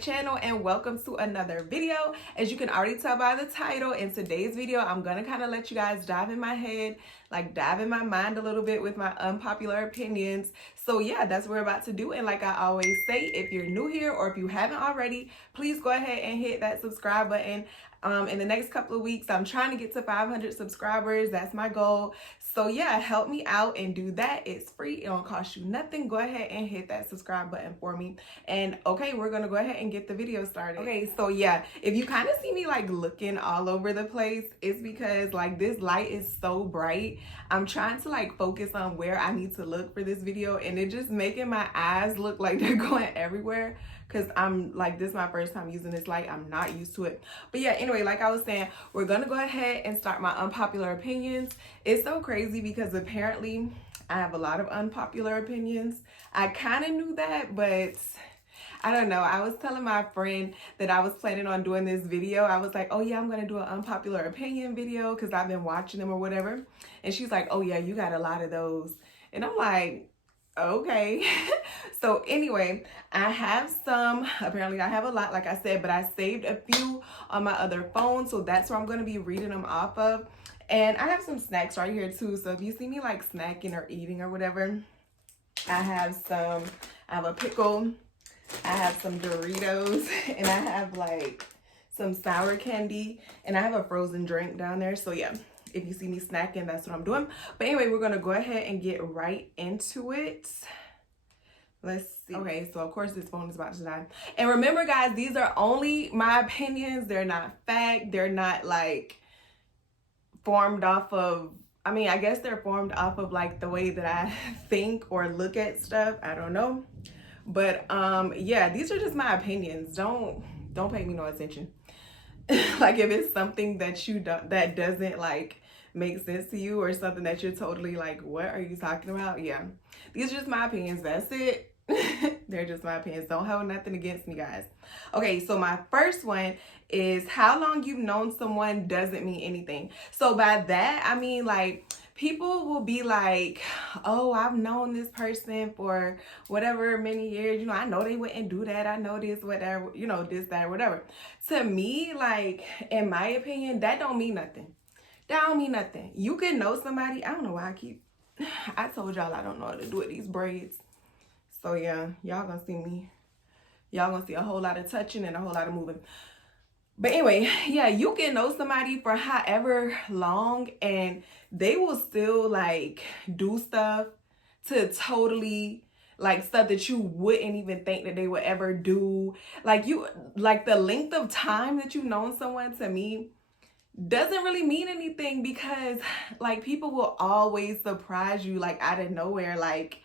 channel and welcome to another video. As you can already tell by the title, in today's video I'm gonna kind of let you guys dive in my head, like dive in my mind a little bit with my unpopular opinions. So yeah, that's what we're about to do. And like I always say, if you're new here or if you haven't already, please go ahead and hit that subscribe button. In the next couple of weeks I'm trying to get to 500 subscribers. That's my goal. So yeah, help me out and do that. It's free, it don't cost you nothing. Go ahead and hit that subscribe button for me. And okay, we're gonna go ahead and get the video started. Okay, so yeah, if you kind of see me like looking all over the place, it's because like this light is so bright. I'm trying to like focus on where I need to look for this video, and it just making my eyes look like they're going everywhere because I'm like, this is my first time using this light. I'm not used to it. But yeah, anyway, like I was saying, we're gonna go ahead and start my unpopular opinions. It's so crazy because apparently I have a lot of unpopular opinions. I kind of knew that, but I don't know. I was telling my friend that I was planning on doing this video. I was like, oh yeah, I'm going to do an unpopular opinion video because I've been watching them or whatever. And she's like, oh yeah, you got a lot of those. And I'm like, okay. So anyway, I have some. Apparently I have a lot, like I said, but I saved a few on my other phone. So that's where I'm going to be reading them off of. And I have some snacks right here too. So if you see me like snacking or eating or whatever, I have a pickle. I have some Doritos, and I have like some sour candy, and I have a frozen drink down there. So yeah, if you see me snacking, that's what I'm doing. But anyway, we're gonna go ahead and get right into it. Let's see. Okay, so of course this phone is about to die. And remember guys, these are only my opinions. They're not fact. They're not like formed off of, I mean, I guess they're formed off of like the way that I think or look at stuff. I don't know. But yeah, these are just my opinions. Don't pay me no attention. Like if it's something that that doesn't like make sense to you, or something that you're totally like, what are you talking about? Yeah, these are just my opinions. That's it. They're just my opinions. Don't hold nothing against me, guys. Okay, so my first one is how long you've known someone doesn't mean anything. So by that I mean like, people will be like, oh, I've known this person for whatever many years. You know, I know they wouldn't do that. I know this, whatever, you know, this, that, whatever. To me, like, in my opinion, that don't mean nothing. That don't mean nothing. You can know somebody. I don't know why I told y'all I don't know how to do with these braids. So yeah, y'all gonna see me. Y'all gonna see a whole lot of touching and a whole lot of moving. But anyway, yeah, you can know somebody for however long and they will still like do stuff to totally like stuff that you wouldn't even think that they would ever do. Like the length of time that you've known someone, to me, doesn't really mean anything, because like people will always surprise you like out of nowhere. Like,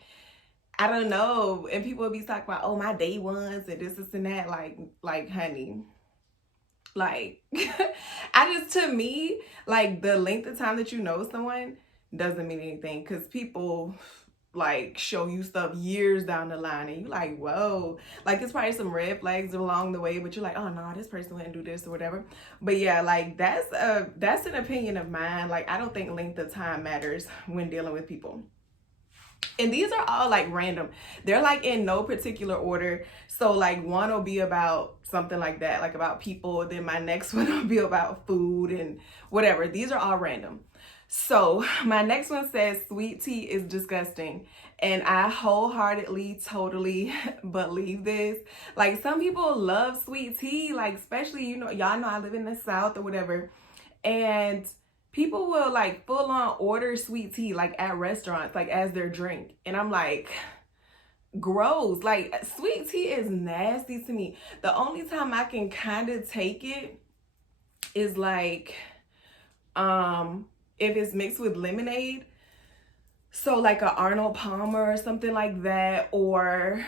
I don't know. And people will be talking about, oh, my day ones and this and that. Like honey. Like, to me, like the length of time that you know someone doesn't mean anything, because people like show you stuff years down the line and you like, whoa, like it's probably some red flags along the way, but you're like, oh no, this person wouldn't do this or whatever. But yeah, like that's an opinion of mine. Like, I don't think length of time matters when dealing with people. And these are all like random. They're like in no particular order. So like one will be about something like that, like about people. Then my next one will be about food and whatever. These are all random. So my next one says sweet tea is disgusting. And I wholeheartedly, totally believe this. Like, some people love sweet tea, like especially, you know, y'all know I live in the South or whatever. And people will like full on order sweet tea like at restaurants, like as their drink. And I'm like, gross. Like, sweet tea is nasty to me. The only time I can kind of take it is like, if it's mixed with lemonade. So like a Arnold Palmer or something like that. Or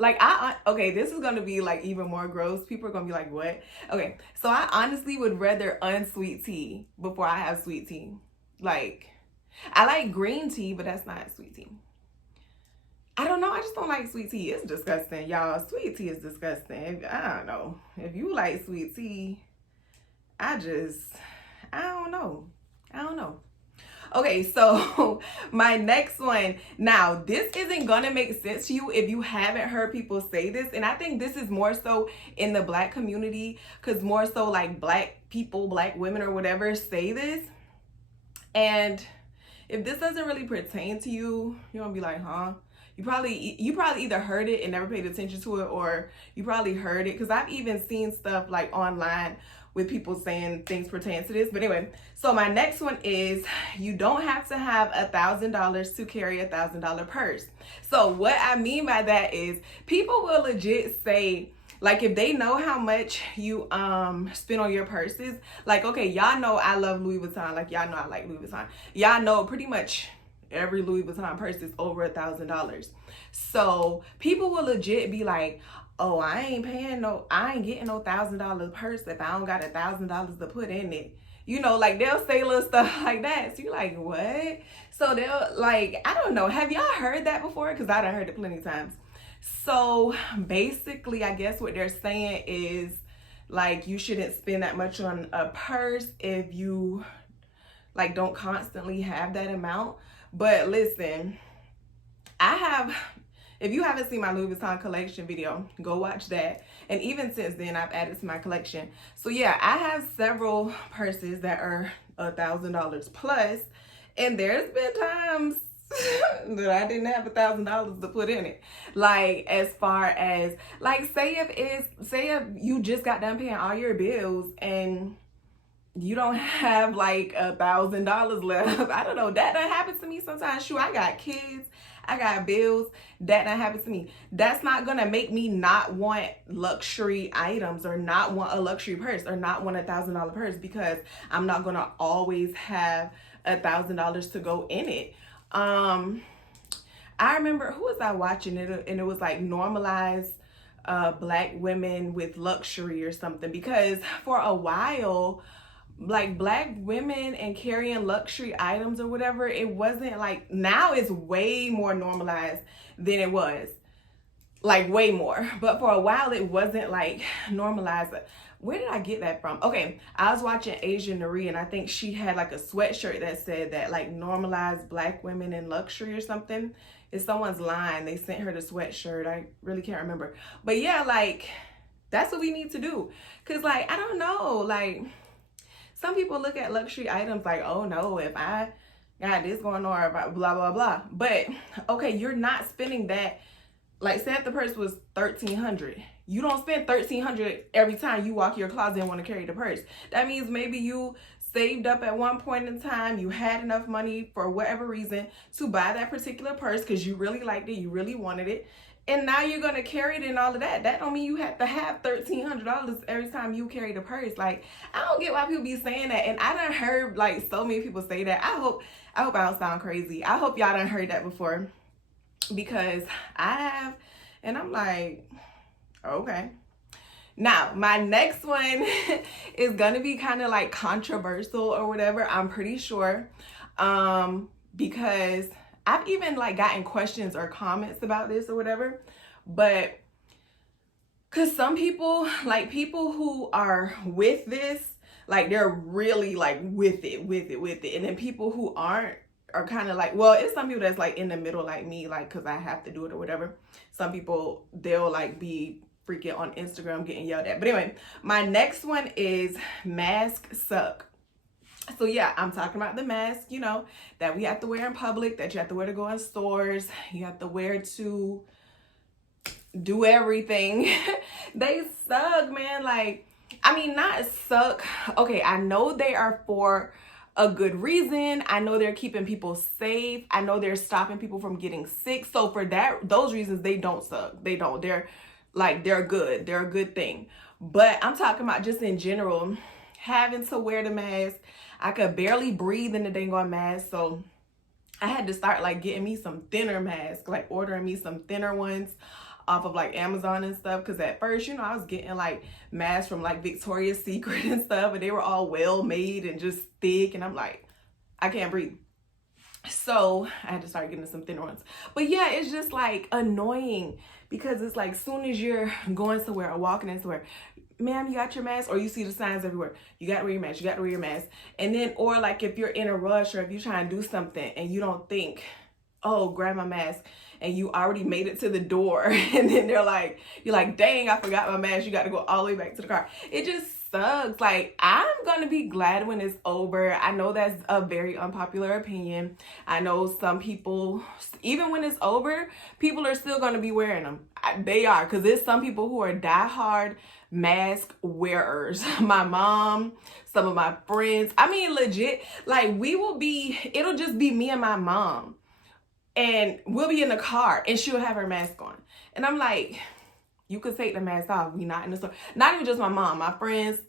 like, okay, this is gonna be like even more gross. People are gonna be like, what? Okay, so I honestly would rather unsweet tea before I have sweet tea. Like, I like green tea, but that's not sweet tea. I don't know, I just don't like sweet tea. It's disgusting, y'all. Sweet tea is disgusting. I don't know. If you like sweet tea, I don't know. Okay, so my next one. Now, this isn't gonna make sense to you if you haven't heard people say this. And I think this is more so in the Black community, because more so like Black people, Black women or whatever say this. And if this doesn't really pertain to you, you're gonna be like, huh? You probably either heard it and never paid attention to it, or you probably heard it, because I've even seen stuff like online with people saying things pertain to this. But anyway, so my next one is, you don't have to have $1,000 to carry $1,000 purse. So what I mean by that is, people will legit say, like, if they know how much you spend on your purses, like, okay, y'all know I love Louis Vuitton, like y'all know I like Louis Vuitton. Y'all know pretty much every Louis Vuitton purse is over $1,000. So people will legit be like, oh, I ain't getting no $1,000 purse if I don't got $1,000 to put in it. You know, like they'll say little stuff like that. So you're like, what? So they'll like, I don't know. Have y'all heard that before? Because I done heard it plenty of times. So basically, I guess what they're saying is, like, you shouldn't spend that much on a purse if you like don't constantly have that amount. But listen, if you haven't seen my Louis Vuitton collection video, go watch that. And even since then, I've added to my collection. So yeah, I have several purses that are $1,000 plus, and there's been times that I didn't have $1,000 to put in it. Like, as far as like, say if you just got done paying all your bills and you don't have like $1,000 left. I don't know. That done happens to me sometimes. Shoot, I got kids, I got bills. That done happens to me. That's not gonna make me not want luxury items, or not want a luxury purse, or not want $1,000 purse, because I'm not gonna always have $1,000 to go in it. I remember, who was I watching it, and it was like, normalize Black women with luxury or something, because for a while, like, Black women and carrying luxury items or whatever, it wasn't like, now it's way more normalized than it was, like way more. But for a while it wasn't like normalized. Where did I get that from? Okay, I was watching Asia Nari, and I think she had like a sweatshirt that said that, like, normalize Black women in luxury or something. It's someone's line. They sent her the sweatshirt. I really can't remember. But yeah, like, that's what we need to do. Cause like, I don't know, like, some people look at luxury items like, oh no, if I got this going on, or blah, blah, blah. But okay, you're not spending that. Like, say if the purse was $1,300. You don't spend $1,300 every time you walk your closet and want to carry the purse. That means maybe you saved up at one point in time, you had enough money for whatever reason to buy that particular purse because you really liked it, you really wanted it. And now you're going to carry it and all of that. That don't mean you have to have $1,300 every time you carry the purse. Like, I don't get why people be saying that. And I done heard like so many people say that. I hope I don't sound crazy. I hope y'all done heard that before, because I have, and I'm like, okay. Now, my next one is going to be kind of like controversial or whatever, I'm pretty sure. Because I've even like gotten questions or comments about this or whatever, but because some people, like people who are with this, like they're really like with it. And then people who aren't are kind of like, well, it's some people that's like in the middle like me, like, because I have to do it or whatever. Some people, they'll like be freaking on Instagram getting yelled at. But anyway, my next one is masks suck. So yeah, I'm talking about the mask, you know, that we have to wear in public, that you have to wear to go in stores, you have to wear to do everything. They suck, man. Like, I mean, not suck. Okay, I know they are for a good reason. I know they're keeping people safe. I know they're stopping people from getting sick. So for those reasons, they don't suck. They don't. They're good. They're a good thing. But I'm talking about just in general, having to wear the mask. I could barely breathe in the dang on mask, so I had to start like getting me some thinner masks, like ordering me some thinner ones off of like Amazon and stuff. Because at first, you know, I was getting like masks from like Victoria's Secret and stuff, and they were all well made and just thick, and I'm like, I can't breathe. So I had to start getting some thinner ones. But yeah, it's just like annoying, because it's like soon as you're going somewhere or walking in somewhere, ma'am, you got your mask? Or you see the signs everywhere, you got to wear your mask, you got to wear your mask. And then, or like if you're in a rush or if you're trying to do something and you don't think, oh, grab my mask, and you already made it to the door, and then you're like, dang, I forgot my mask, you got to go all the way back to the car. It just sucks. Like, I'm gonna be glad when it's over. I know that's a very unpopular opinion. I know some people, even when it's over, people are still gonna be wearing them. They are, because there's some people who are diehard mask wearers. My mom, some of my friends, I mean, legit, like, it'll just be me and my mom, and we'll be in the car and she'll have her mask on, and I'm like, you could take the mask off. We not in the store. Not even just my mom, my friends,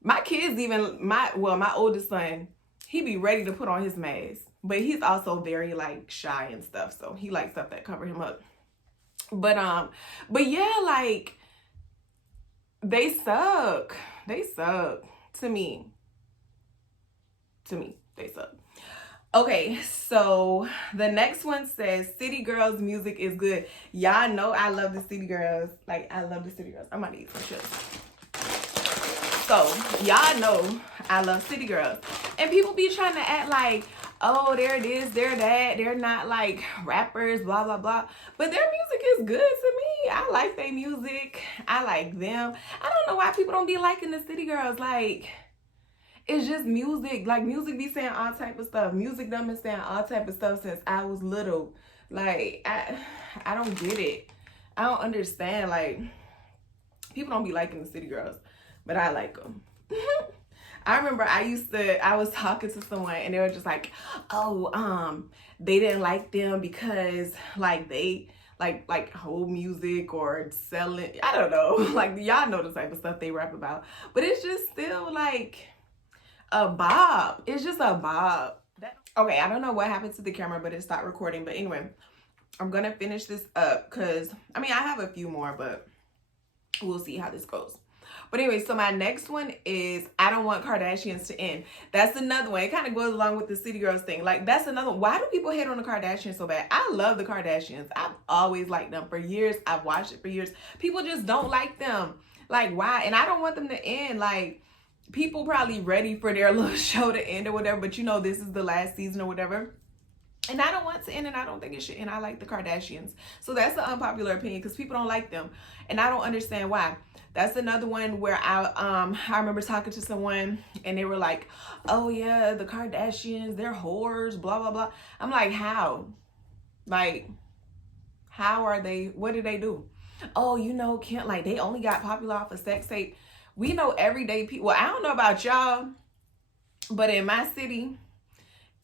my kids, even my oldest son, he be ready to put on his mask, but he's also very like shy and stuff, so he likes stuff that cover him up. But yeah, like, they suck. They suck. To me, they suck. Okay, so the next one says, City Girls music is good. Y'all know I love the City Girls. Like, I love the City Girls. I'm gonna eat some chips. So, y'all know I love City Girls. And people be trying to act like, oh, they're this, they're that. They're not like rappers, blah, blah, blah. But their music is good to me. I like their music. I like them. I don't know why people don't be liking the City Girls. Like, it's just music. Like, music be saying all type of stuff. Music done been saying all type of stuff since I was little. Like, I don't get it. I don't understand. Like, people don't be liking the City Girls, but I like them. I remember I was talking to someone and they were just like, oh, they didn't like them because like they like hold music or selling. I don't know. Like, y'all know the type of stuff they rap about, but it's just still like a bob. It's just a bob. Okay, I don't know what happened to the camera, but it stopped recording. But anyway, I'm gonna finish this up because I mean, I have a few more, but we'll see how this goes. But anyway, so my next one is, I don't want Kardashians to end. That's another one. It kind of goes along with the City Girls thing. Like, that's another one. Why do people hate on the Kardashians so bad? I love the Kardashians. I've always liked them for years. I've watched it for years. People just don't like them. Like, why? And I don't want them to end. Like, people probably ready for their little show to end or whatever, but you know, this is the last season or whatever. And I don't want it to end, and I don't think it should end. I like the Kardashians. So that's the unpopular opinion, because people don't like them. And I don't understand why. That's another one where I remember talking to someone and they were like, oh yeah, the Kardashians, they're whores, blah, blah, blah. I'm like, how? Like, how are they? What did they do? Oh, you know, Kim, like, they only got popular off a sex tape. We know everyday people. Well, I don't know about y'all, but in my city,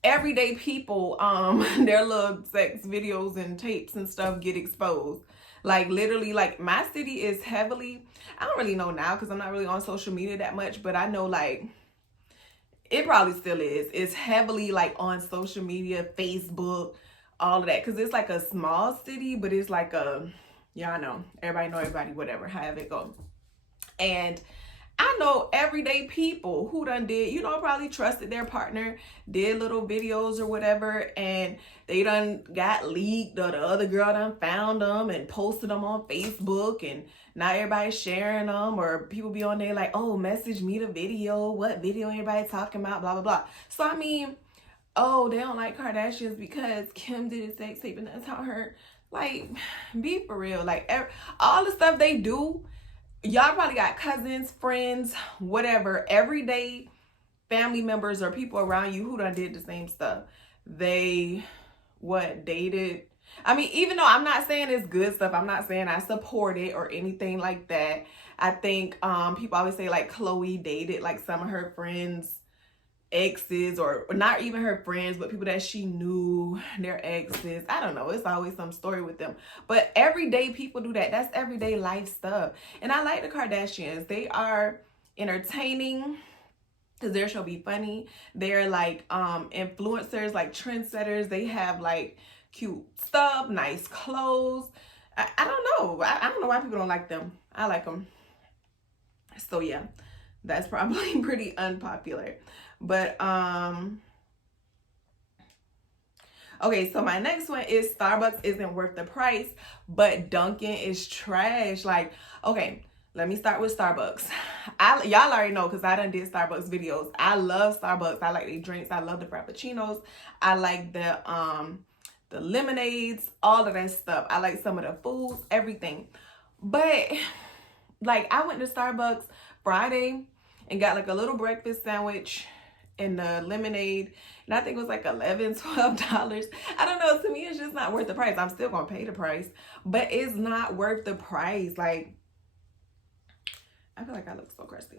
everyday people, their little sex videos and tapes and stuff get exposed. Like, literally, like, my city is heavily, I don't really know now because I'm not really on social media that much, but I know, like, it probably still is. It's heavily, like, on social media, Facebook, all of that, because it's like a small city, but it's like a, yeah, I know, everybody know everybody, whatever, however it goes. And I know everyday people who done did, you know, probably trusted their partner, did little videos or whatever, and they done got leaked, or the other girl done found them and posted them on Facebook, and now everybody's sharing them, or people be on there like, oh, message me the video, what video everybody talking about, blah, blah, blah. So, I mean, oh, they don't like Kardashians because Kim did a sex tape and that's how her, like, be for real. Like, all the stuff they do, y'all probably got cousins, friends, whatever, everyday family members or people around you who done did the same stuff. They, dated. I mean, even though I'm not saying it's good stuff, I'm not saying I support it or anything like that. I think people always say, like, Khloe dated, like, some of her friends' exes, or not even her friends, but people that she knew, their exes. I don't know, it's always some story with them, but everyday people do that. That's everyday life stuff. And I like the Kardashians. They are entertaining because their show be funny. They're like influencers, like trendsetters. They have like cute stuff, nice clothes. I don't know. I don't know why people don't like them. I like them. So yeah, that's probably pretty unpopular. But okay, so my next one is Starbucks isn't worth the price, but Dunkin is trash. Like, okay, Let me start with Starbucks. Y'all already know because I done did Starbucks videos. I love Starbucks. I like their drinks. I love the frappuccinos. I like the lemonades, all of that stuff. I like some of the foods, everything. But like I went to Starbucks Friday and got like a little breakfast sandwich and the lemonade, and I think it was like $11-12. I don't know, to me it's just not worth the price. I'm still gonna pay the price, but it's not worth the price. Like, I feel like I look so crusty.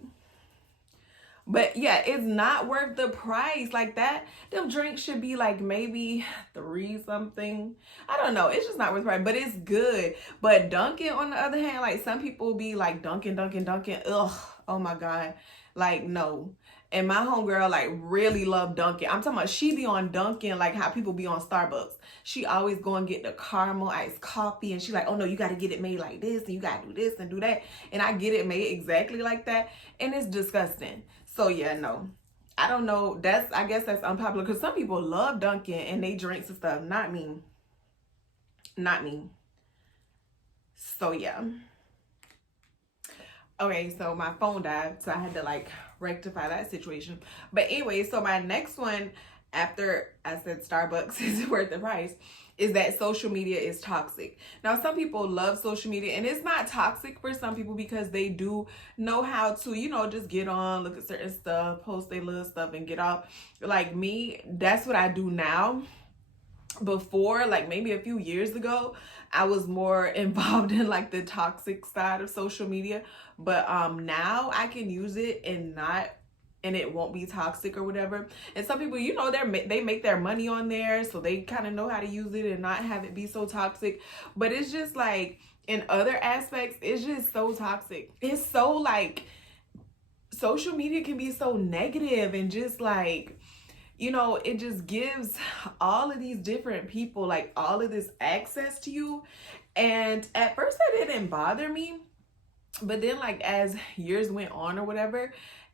But yeah, it's not worth the price. Like that, them drinks should be like maybe 3 something. I don't know. It's just not worth the price, but it's good. But Dunkin', on the other hand, like some people be like Dunkin'. Ugh, oh my God. Like, no. And my homegirl like really love Dunkin'. I'm talking about she be on Dunkin' like how people be on Starbucks. She always go and get the caramel iced coffee, and she like, oh no, you got to get it made like this, and you got to do this and do that. And I get it made exactly like that, and it's disgusting. So yeah, no. I don't know. I guess that's unpopular because some people love Dunkin' and they drinks and stuff. Not me. Not me. So yeah. Okay, so my phone died, so I had to like rectify that situation. But anyway, so my next one after I said Starbucks is worth the price is that social media is toxic. Now, some people love social media, and it's not toxic for some people because they do know how to, you know, just get on, look at certain stuff, post their little stuff and get off. Like me, that's what I do now. Before, like maybe a few years ago, I was more involved in like the toxic side of social media, but now I can use it and it won't be toxic or whatever. And some people, you know, they make their money on there, so they kind of know how to use it and not have it be so toxic. But it's just like in other aspects, it's just so toxic. It's so like social media can be so negative and just like, you know, it just gives all of these different people like all of this access to you. And at first that didn't bother me, but then like as years went on or whatever,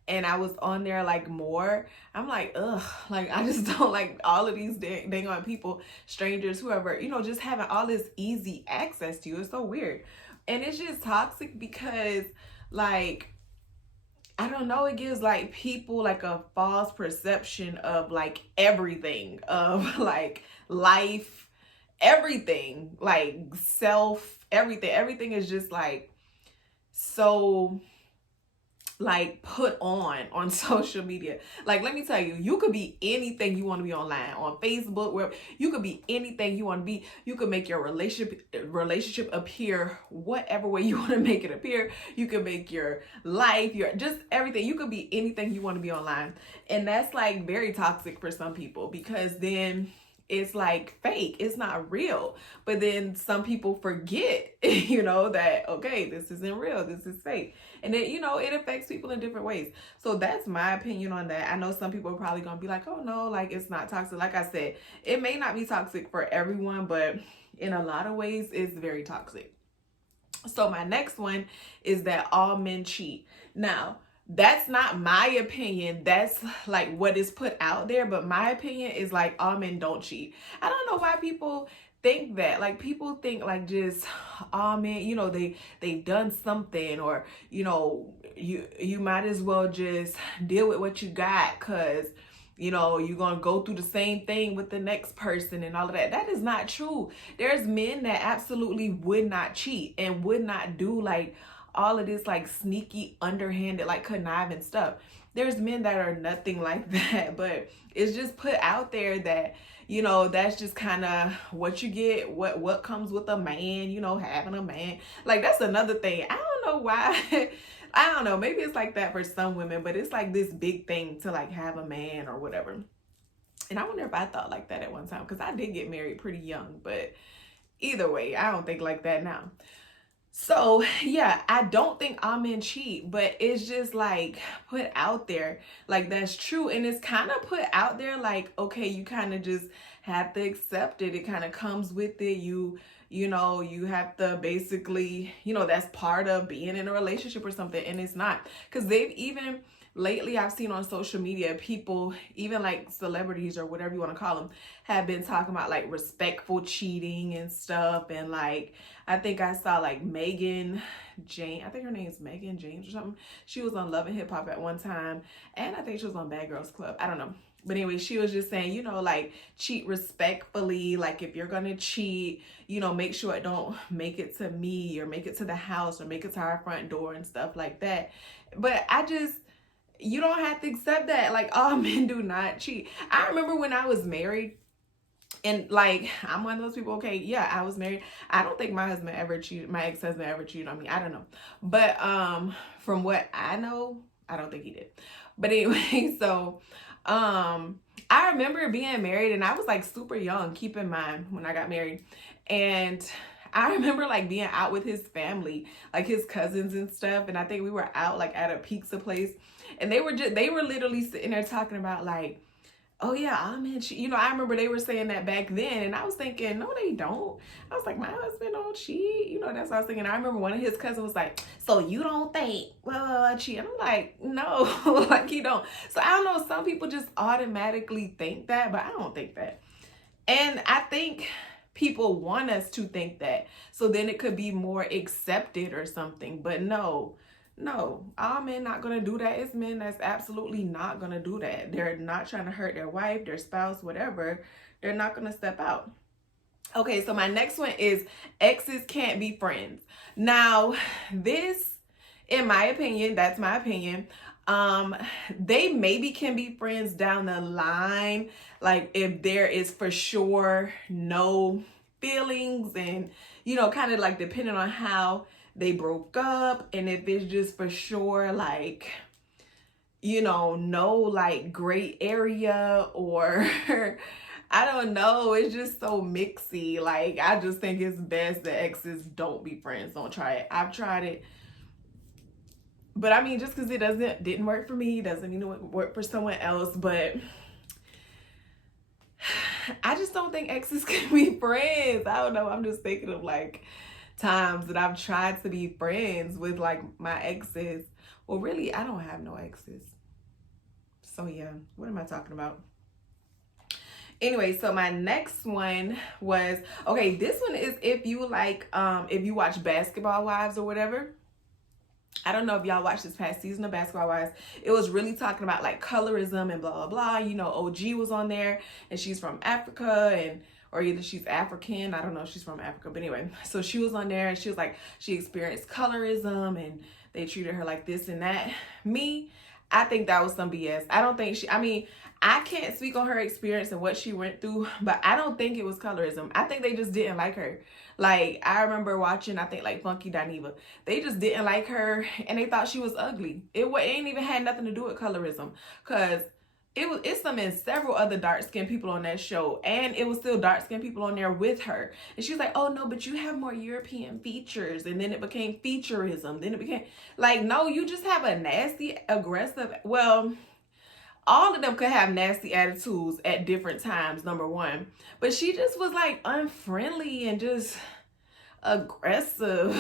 and I was on there like more, I'm like, ugh, like I just don't like all of these dang on people, strangers, whoever, you know, just having all this easy access to you. It's so weird. And it's just toxic because like, I don't know, it gives like people like a false perception of like everything, of like life, everything, like self, everything. Everything is just like so like put on social media. Like, let me tell you, you could be anything you want to be online, on Facebook, where you could be anything you want to be. You could make your relationship appear whatever way you want to make it appear. You could make your life, your just everything. You could be anything you want to be online. And that's like very toxic for some people because then it's like fake, it's not real. But then some people forget, you know, that okay, this isn't real, this is fake. And then, you know, it affects people in different ways. So that's my opinion on that. I know some people are probably gonna be like, oh no, like it's not toxic. Like I said, it may not be toxic for everyone, but in a lot of ways it's very toxic. So my next one is that all men cheat. Now, that's not my opinion. That's like what is put out there. But my opinion is like all men don't cheat. I don't know why people think that. Like people think like just all men, you know, they've done something, or you know, you might as well just deal with what you got because you know you're gonna go through the same thing with the next person and all of that. That is not true. There's men that absolutely would not cheat and would not do like all of this like sneaky, underhanded, like conniving stuff. There's men that are nothing like that, but it's just put out there that, you know, that's just kind of what you get, what comes with a man, you know, having a man. Like that's another thing. I don't know why. I don't know, maybe it's like that for some women, but it's like this big thing to like have a man or whatever. And I wonder if I thought like that at one time, because I did get married pretty young, but either way, I don't think like that now. So yeah, I don't think all men cheat, but it's just like put out there like that's true. And it's kind of put out there like, okay, you kind of just have to accept it. It kind of comes with it. You know, you have to basically, you know, that's part of being in a relationship or something. And it's not, because they've even lately I've seen on social media, people, even like celebrities or whatever you want to call them, have been talking about like respectful cheating and stuff. And like, I think I saw like Megan Jane. I think her name's Megan James or something. She was on Love and Hip Hop at one time. And I think she was on Bad Girls Club. I don't know. But anyway, she was just saying, you know, like, cheat respectfully. Like, if you're going to cheat, you know, make sure it don't make it to me or make it to the house or make it to our front door and stuff like that. But you don't have to accept that. Like, all men do not cheat. I remember when I was married, and like, I'm one of those people, okay, yeah, I was married. I don't think my husband ever cheated, my ex-husband ever cheated on me. I don't know. But from what I know, I don't think he did. But anyway, so I remember being married, and I was like super young, keep in mind, when I got married. And I remember like being out with his family, like his cousins and stuff. And I think we were out like at a pizza place, and they were literally sitting there talking about like, oh yeah, I'm in. You know, I remember they were saying that back then, and I was thinking, no, they don't. I was like, my husband don't cheat. You know, that's what I was thinking. I remember one of his cousins was like, so you don't think, well, I cheat? And I'm like, no, like he don't. So I don't know. Some people just automatically think that, but I don't think that. And I think people want us to think that, so then it could be more accepted or something. But no, all men not gonna do that. It's men that's absolutely not gonna do that. They're not trying to hurt their wife, their spouse, whatever. They're not gonna step out. Okay, so my next one is exes can't be friends. Now, this, in my opinion, that's my opinion, they maybe can be friends down the line, like if there is for sure no feelings, and you know, kind of like depending on how they broke up, and if it's just for sure like, you know, no like gray area, or I don't know, it's just so mixy. Like, I just think it's best that exes don't be friends. Don't try it. I've tried it, but I mean, just because it didn't work for me doesn't mean it would work for someone else. But I just don't think exes can be friends. I don't know. I'm just thinking of like times that I've tried to be friends with like my exes. Well, really, I don't have no exes. So yeah, what am I talking about? Anyway, so my next one was, okay, this one is if you like, if you watch Basketball Wives or whatever. I don't know if y'all watched this past season of Basketball Wives. It was really talking about like colorism and blah, blah, blah. You know, OG was on there, and she's from Africa, and or either she's African. I don't know if she's from Africa, but anyway. So she was on there, and she was like, she experienced colorism, and they treated her like this and that. Me, I think that was some BS. I don't think I mean, I can't speak on her experience and what she went through, but I don't think it was colorism. I think they just didn't like her. Like, I remember watching, I think, like, Funky Dineva. They just didn't like her, and they thought she was ugly. It ain't even had nothing to do with colorism, because it's several other dark-skinned people on that show, and it was still dark-skinned people on there with her. And she was like, oh, no, but you have more European features. And then it became featureism. Then it became, like, no, you just have a nasty, aggressive, well, all of them could have nasty attitudes at different times, number one. But she just was like unfriendly and just aggressive.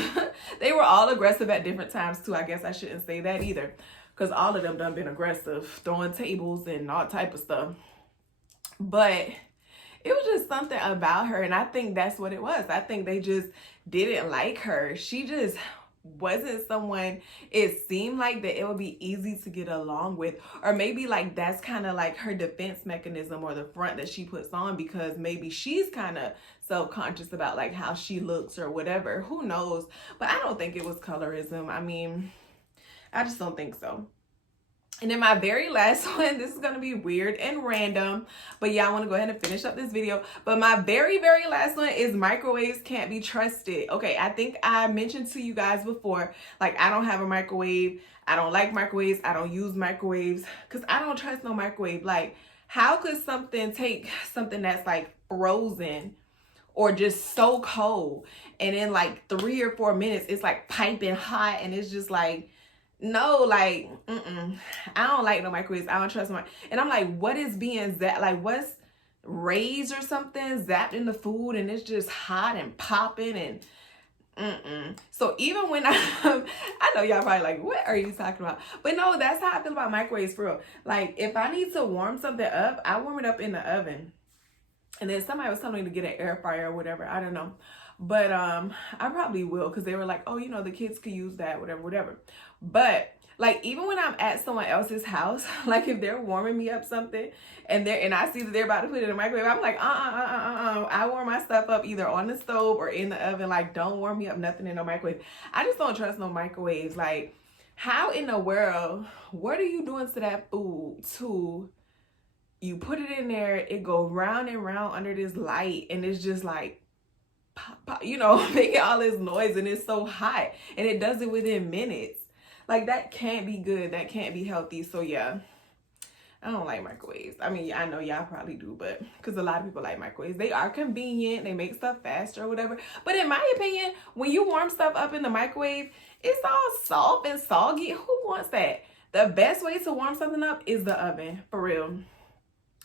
They were all aggressive at different times too. I guess I shouldn't say that either, because all of them done been aggressive, throwing tables and all type of stuff. But it was just something about her, and I think that's what it was. I think they just didn't like her. She just wasn't someone it seemed like that it would be easy to get along with, or maybe like that's kind of like her defense mechanism or the front that she puts on, because maybe she's kind of self-conscious about like how she looks or whatever, who knows. But I don't think it was colorism. I mean, I just don't think so. And then my very last one, this is going to be weird and random, but yeah, I want to go ahead and finish up this video. But my very last one is microwaves can't be trusted. Okay, I think I mentioned to you guys before, like, I don't have a microwave. I don't like microwaves. I don't use microwaves because I don't trust no microwave. Like, how could something take something that's like frozen or just so cold, and in like 3 or 4 minutes, it's like piping hot, and it's just like, no, like, I don't like no microwaves. I don't trust my, and I'm like, what is being zapped? Like, what's rays or something zapped in the food, and it's just hot and popping, and So even when I know y'all probably like, what are you talking about? But no, that's how I feel about microwaves for real. Like, if I need to warm something up, I warm it up in the oven. And then somebody was telling me to get an air fryer or whatever. I don't know. But I probably will, because they were like, oh, you know, the kids could use that, whatever. But like, even when I'm at someone else's house, like if they're warming me up something and I see that they're about to put it in the microwave, I'm like, I warm my stuff up either on the stove or in the oven. Like, don't warm me up nothing in no microwave. I just don't trust no microwaves. Like, how in the world, what are you doing to that food to, you put it in there, it goes round and round under this light, and it's just like, pop, pop, you know, making all this noise, and it's so hot, and it does it within minutes. Like, that can't be good. That can't be healthy. So yeah, I don't like microwaves. I mean, I know y'all probably do, but because a lot of people like microwaves. They are convenient. They make stuff faster or whatever. But in my opinion, when you warm stuff up in the microwave, it's all soft and soggy. Who wants that? The best way to warm something up is the oven, for real.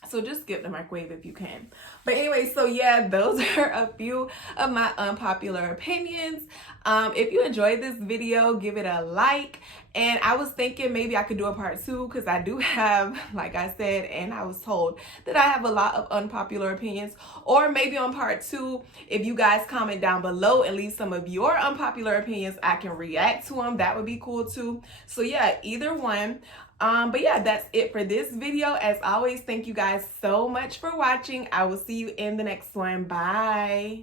So just skip the microwave if you can. But anyway, so yeah, those are a few of my unpopular opinions. If you enjoyed this video, give it a like. And I was thinking maybe I could do a part 2, because I do have, like I said, and I was told that I have a lot of unpopular opinions. Or maybe on part 2, if you guys comment down below and leave some of your unpopular opinions, I can react to them. That would be cool too. So yeah, either one. But yeah, that's it for this video. As always, thank you guys so much for watching. I will see you in the next one. Bye.